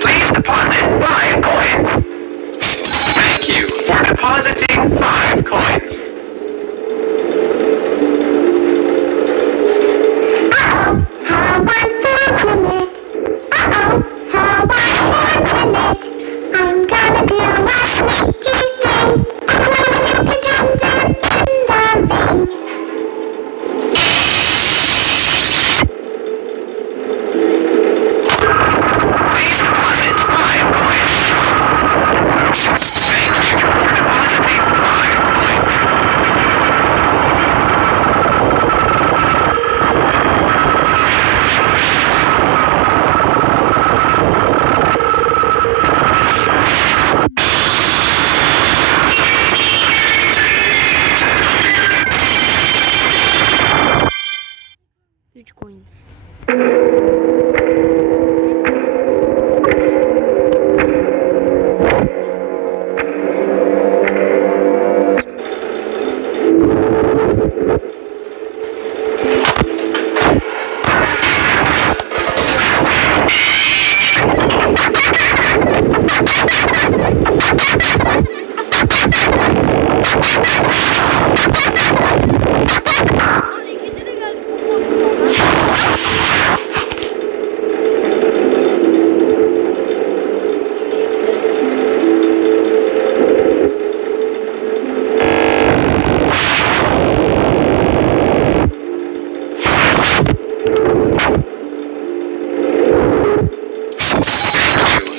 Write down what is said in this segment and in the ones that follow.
Please deposit 5 coins. Thank you for depositing 5 coins. How unfortunate. Uh-oh, how unfortunate. I'm gonna do a sneaky thing. I'm gonna make a dum-dum in the ring. Please deposit 5 coins. Thank you for depositing 5 coins. Üç coins. Lan ikisi de geldi, bomba attılar lan.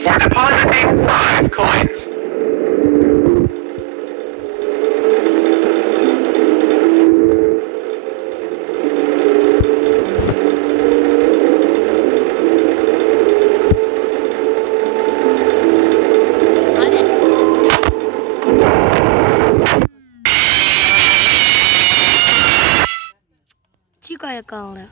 For depositing 5 coins. Hadi. Chica yakaladı.